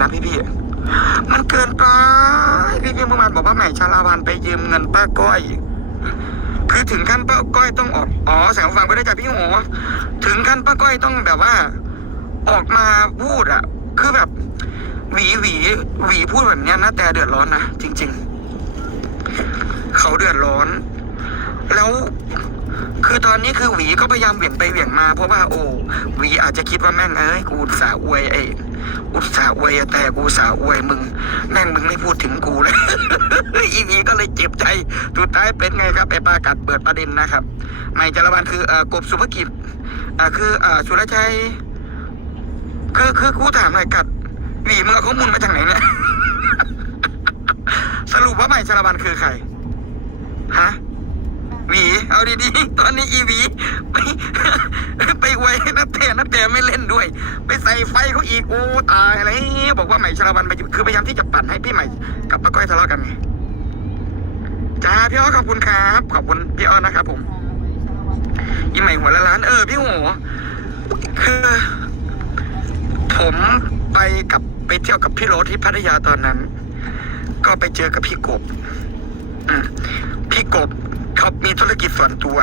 นะพี่พี่มันเกินไปพี่พี่เมื่อวานบอกว่าใหม่ชาลาวันไปยืมเงินป้าก้อย คือถึงขั้นป้าก้อยต้องออกอ๋อแสงฟังไปได้จากพี่โหถึงขั้นป้าก้อยต้องแบบว่า ออกมาพูดอะคือแบบ หวีหวีหวีพูดแบบเนี้ยนะแต่เดือดร้อนนะจริง ๆ เขาเดือดร้อน แล้ว คือตอนนี้คือหวีก็พยายามเหวี่ยงไปเหวี่ยงมา เพราะว่าโอ้หวีอาจจะคิดว่าแม่งเอ้ยกูสาอวยไอ้อุตสาอวยแต่กูสาอวยมึง แม่งมึงไม่พูดถึงกูเลยอีหวีก็เลยเจ็บใจสุดท้ายเป็นไงครับไอ้ปากัดเปิดประเด็นนะครับไม่จารวันคือเอ่อกบสุภกิจอ่าคืออ่าสุรชัยคือคือกูถามหน่อยกัดหวีมึงเอาข้อมูลมาจากไหนเนี่ยสรุปว่าใหม่ชาละวันคือใครฮะ หวีเอาดีๆ ตอนนี้อีหวีไปไปอวยนักเตะนักเตะไม่เล่นด้วย ไปใส่ไฟเขาอีกโอ้ตายอะไรบอกว่าใหม่ชละวันไปคือพยายามที่จะปั่นให้พี่ใหม่กับป้าก้อยทะเลาะกันไงจ้าพี่อ้อขอบคุณครับ ขอบคุณพี่อ้อนะครับผมอีใหม่หัวละล้านเออพี่โหคือผมไปกับไปเที่ยวกับพี่โรถที่พัทยาตอนนั้น ก็ไปเจอกับพี่กบพี่กบ เขามีธุรกิจส่วนตัว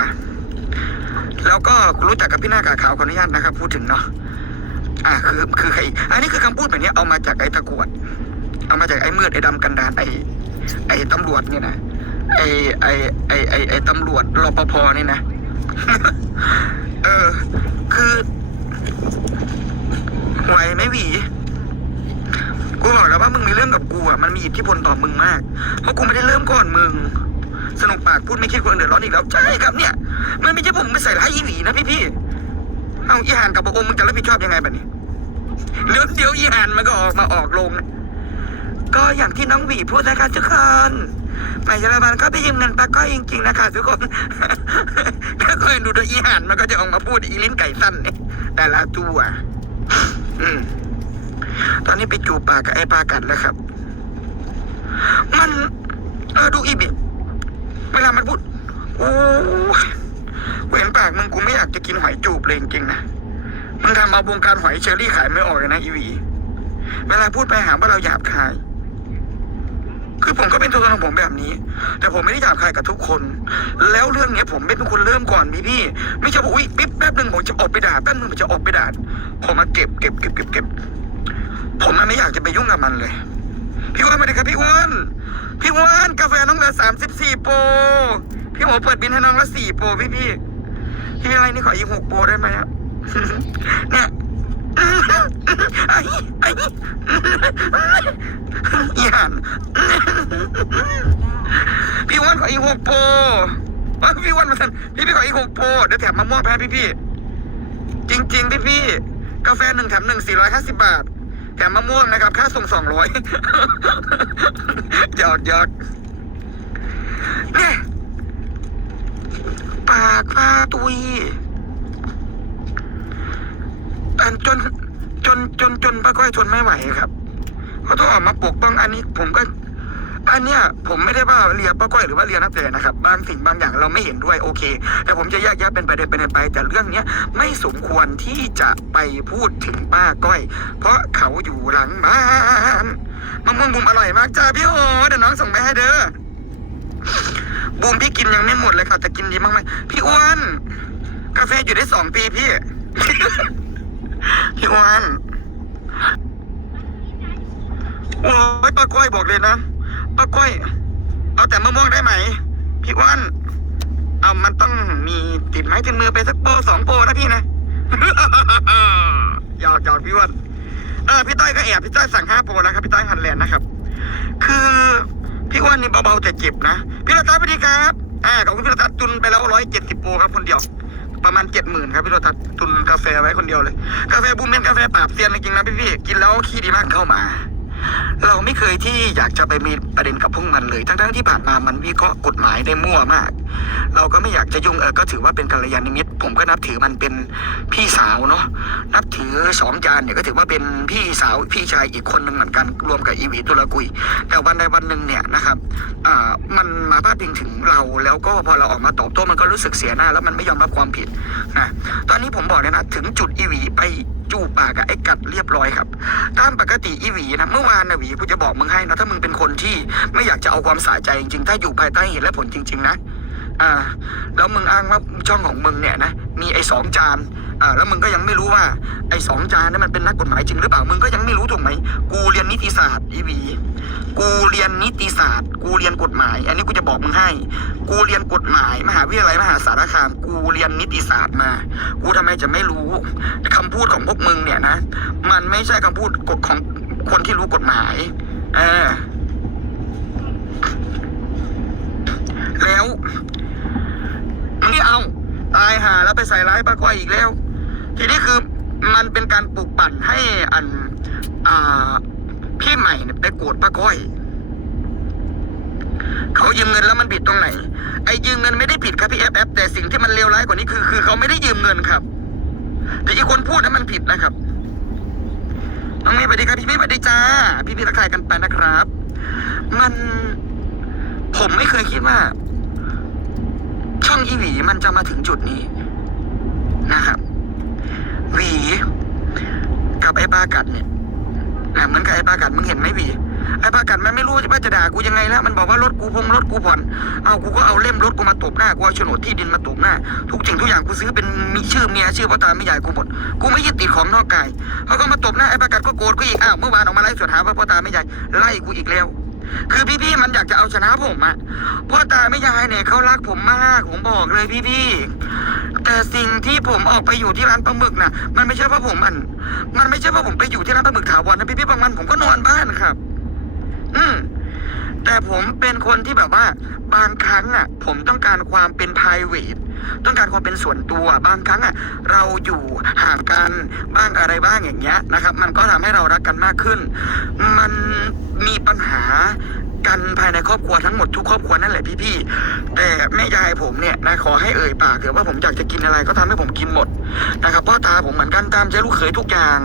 แล้วก็รู้จักกับพี่หน้ากาขาวขออนุญาตนะครับ พูดถึงเนาะอ่าคือคือใครอันนี้คือคำพูดแบบนี้เอามาจากไอ้ตะกวด เอามาจากไอ้มืดไอ้ดำกันดานไอ้ไอ้ตำรวจเนี่ยนะไอ้ไอ้ไอ้ไอ้ไอ้ตำรวจรปภนี่นะเออ คือไหวไหมหวีกูบอกแล้วว่ามึงมีเรื่องกับกูอะมันมีอิทธิพลต่อมึงมากเพราะกูไม่ได้เริ่มก่อนมึง สนุกปากพูดไม่คิดคนเดือดร้อนอีกแล้วใช่ครับเนี่ย มันไม่ใช่ผมไปใส่ร้ายอีหวีนะพี่พี่เอาอีหานกับพระองค์มึงจะรับผิดชอบยังไงแบบนี้เดี๋ยวเดี๋ยวอีหานมันก็ออกมาออกลง ก็อย่างที่น้องหวีพูดนะคะทุกคนหมายจารบันก็ไปยืมเงินปาก้อยจริงๆนะคะทุกคนถ้าคยดูตัวอีหานมันก็จะออกมาพูดอีลิ้นไก่สั้นเนี่ยแต่ละตัวอืมตอนนี้ไปจูบปากกับไอ้ปากัดแล้วครับ มันเออดูอีบิเวลามันพูด โอ้ยกูเห็นปากมึง กินหอยจูบเลยจริงๆนะมึงทำเอาวงการหอยเชอรี่ขายไม่ออกเลยนะอีวีเวลาพูดไปหาว่าเราหยาบคาย คือผมก็เป็นตัวตนของผมแบบนี้ แต่ผมไม่ได้หยาบคายกับทุกคน แล้วเรื่องเนี้ยผมเป็นคนเริ่มก่อนพี่พี่ ไม่ใช่บอกอุ้ยปิ๊บแป๊บหนึ่งผมจะออกไปด่าแป๊บหนึ่งผมจะออกไปด่าผมมาเก็บเก็บเก็บเก็บเก็บผมน่ะไม่อยากจะไปยุ่งกับมันเลย พี่อ้วนมาดิครับพี่อ้วนพี่อ้วนกาแฟน้องเหลือสามสิบสี่โปรพี่หมอเปิดบินให้น้องละสี่โปรพี่พี่ พี่อะไรนี่ขออีกหกโปรได้ไหมครับเนี่ยไอ้ไอ้อีหันพี่อ้วนขออีกหกโปรพี่อ้วนมาสั่นพี่พี่ขออีกหกโปรเดี๋ยวแถมมะม่วงไปให้พี่พี่จริง ๆ พี่พี่กาแฟหนึ่งแถมหนึ่งสี่ร้อยห้าสิบบาท แถมมะม่วงนะครับ ค่าส่งสองร้อยหยอดหยอดเนี่ย ปากพาตุยอันจนจนจนจนป้าก้อยทนไม่ไหวครับเขาต้องออกมาปกป้องอันนี้ ผมก็ อันเนี้ย ผมไม่ได้ว่าเรียป้าก้อยหรือว่าเรียนักเตะนะครับ บางสิ่งบางอย่างเราไม่เห็นด้วยโอเค แต่ผมจะแยกแยะเป็นประเด็นเป็นไป แต่เรื่องเนี้ยไม่สมควรที่จะไปพูดถึงป้าก้อย เพราะเขาอยู่หลังบ้านมะม่วงบุมอร่อยมากจ้าพี่โอเดี๋ยวน้องส่งไปให้เด้อ บูมพี่กินยังไม่หมดเลยค่ะแต่กินดีมากไหมพี่อ้วนกาแฟอยู่ได้สองปีพี่ พี่อ้วนโอ้ยป้าก้อยบอกเลยนะป้าก้อย เอาแต่มะม่วงได้ไหม พี่อ้วนเอามันต้องมีติดไม้ติดมือไปสักโปรสองโปรนะพี่นะหยอกหยอกพี่อ้วนเออพี่ต้อยก็แอบพี่ต้อยสั่งห้าโปรแล้วครับพี่ต้อยฮันแลนด์นะครับ คือ พี่อ้วนนี่เบาๆแต่เจ็บนะ พี่รัตน์สวัสดีครับ อ่าขอบคุณพี่รัตน์ตุนไปแล้วร้อยเจ็ดสิบโปครับคนเดียว ประมาณเจ็ดหมื่นครับพี่รัตน์ตุนกาแฟไว้คนเดียวเลย กาแฟบูมเป็นกาแฟปราบเซียนจริงๆนะพี่ๆกินแล้วขี้ดีมากเข้ามา เราไม่เคยที่อยากจะไปมีประเด็นกับพวกมัน เลยทั้งๆที่ผ่านมามันวิเคราะห์กฎหมายได้มั่วมาก เราก็ไม่อยากจะยุ่งเออก็ถือว่าเป็นกัลยาณมิตรผมก็นับถือมันเป็นพี่สาวเนาะนับถือสองจานเนี่ยก็ถือว่าเป็นพี่สาวพี่ชายอีกคนหนึ่งเหมือนกันรวมกับอีหวีตุลกุย แต่วันใดวันหนึ่งเนี่ยนะครับอ่ามันมาพาดพิงถึงเราแล้วก็พอเราออกมาตอบโต้มันก็รู้สึกเสียหน้า แล้วมันไม่ยอมรับความผิดนะตอนนี้ผมบอกเลยนะถึงจุดอีหวีไป จูบปากกับไอ้กัดเรียบร้อยครับตามปกติอีหวีนะเมื่อวานนะหวีกูจะบอกมึงให้นะถ้ามึงเป็นคนที่ไม่อยากจะเอาความสาใจจริงๆ ถ้าอยู่ภายใต้เหตุและผลจริง ๆ นะอ่าแล้วมึงอ้างว่าช่องของมึงเนี่ยนะมีไอ้สองจานอ่าแล้วมึงก็ยังไม่รู้ว่าไอ้สองจานนั้นมันเป็นนักกฎหมายจริงหรือเปล่ามึงก็ยังไม่รู้ถูกไหมกูเรียนนิติศาสตร์อีหวี กูเรียนนิติศาสตร์ กูเรียนกฎหมาย อันนี้กูจะบอกมึงให้ กูเรียนกฎหมาย มหาวิทยาลัยมหาสารคาม กูเรียนนิติศาสตร์มา กูทำไมจะไม่รู้คำพูดของพวกมึงเนี่ยนะ มันไม่ใช่คำพูดกฎของคนที่รู้กฎหมายเออแล้วนี่เอาตายหาแล้วไปใส่ร้ายป้าก้อยอีกแล้ว ทีนี้คือมันเป็นการปลุกปั่นให้อัน อ่า พี่ใหม่เนี่ยไปโกรธป้าก้อย เขายืมเงินแล้วมันผิดตรงไหน ไอ้ยืมเงินไม่ได้ผิดครับพี่แอฟแอฟแต่สิ่งที่มันเลวร้ายกว่านี้คือ คือเขาไม่ได้ยืมเงินครับ แต่อีกคนพูดนั้นมันผิดนะครับน้องเมย์สวัสดีครับพี่พี่สวัสดีจ้า พี่พี่ทักทายกันไปนะครับ มันผมไม่เคยคิดว่า ช่องอีหวีมันจะมาถึงจุดนี้นะครับหวีกับไอ้ปากัดเนี่ย นะเหมือนกับไอ้ปากัดมึงเห็นไหมหวีไอ้ปากัดมันไม่รู้ว่าจะด่ากูยังไงแล้ว มันบอกว่ารถกูพงรถกูผ่อนเอากูก็เอาเล่มรถกูมาตบหน้ากูเอาโฉนดที่ดินมาตบหน้า ทุกสิ่งทุกอย่างกูซื้อเป็นมีชื่อเมียชื่อพ่อตาไม่ใหญ่กูหมดกูไม่ยึดติดของนอกกายเขาก็มาตบหน้าไอ้ปากัดก็โกรธกูอีกอ้าวเมื่อวานออกมาไล่สวนหาว่าพ่อตาไม่ใหญ่ไล่กูอีกแล้วคือพี่ๆมันอยากจะเอาชนะผมอะพ่อตาไม่ยายเนี่ยเขารักผมมาก ผมบอกเลยพี่ๆ แต่สิ่งที่ผมออกไปอยู่ที่ร้านปลาหมึกน่ะ มันไม่ใช่เพราะผมอัน มันไม่ใช่เพราะผมไปอยู่ที่ร้านปลาหมึกถาวรนะพี่ๆบางวันผมก็นอนบ้านครับ อืมแต่ผมเป็นคนที่แบบว่า บางครั้งอะ ผมต้องการความเป็น p r i v a t ต้องการความเป็นส่วนตัว บางครั้งอะ เราอยู่ห่างกันบ้างอะไรบ้างอย่างเงี้ยนะครับ มันก็ทำให้เรารักกันมากขึ้น มันมีปัญหา กันภายในครอบครัวทั้งหมดทุกครอบครัวนั่นแหละพี่ๆแต่แม่ยายผมเนี่ยนะขอให้เอ่ยปากเถอะว่าผมอยากจะกินอะไรก็ทำให้ผมกินหมดนะครับพ่อตาผมเหมือนกันตามใจลูกเขยทุกอย่าง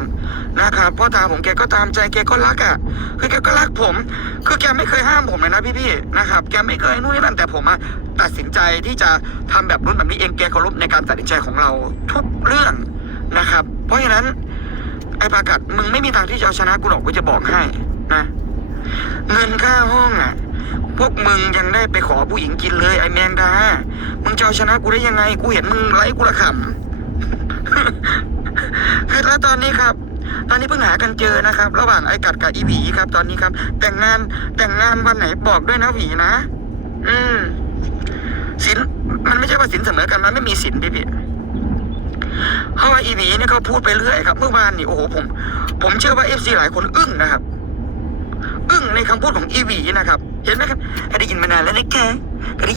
นะครับพ่อตาผมแกก็ตามใจแกก็รักอะคือแกก็รักผม คือแกไม่เคยห้ามผมเลยนะพี่ๆนะครับแกไม่เคยนู่นนี่นั่นแต่ผมอะตัดสินใจที่จะทำแบบนู้นแบบนี้เองแกเคารพในการตัดสินใจของเราทุกเรื่องนะครับ เพราะฉะนั้นไอ้ปากัดมึงไม่มีทางที่จะเอาชนะกูหรอกกูจะบอกให้นะ เงินค่าห้องอะ พวกมึงยังได้ไปขอผู้หญิงกินเลยไอแมงดา มึงจะเอาชนะกูได้ยังไง กูเห็นมึงไล่กูละขำคือแล้วตอนนี้ครับ ตอนนี้เพิ่งหากันเจอนะครับ ระหว่างไอกัดกับอีหวีครับ ตอนนี้ครับ แต่งงานแต่งงานวันไหนบอกด้วยนะหวีนะ อืมสินมันไม่ใช่ว่าสินเสมอกันมันไม่มีสินพี่พี่เพราะว่าอีวีเนี่ยเขาพูดไปเรื่อยครับ เมื่อวานนี่โอ้โหผม ผมเชื่อว่าเอฟซีหลายคนอึ้งนะครับ งในคำพูดของอีวีนะครับ เห็นไหมครับได้ยินมานานแล้วนะคะได้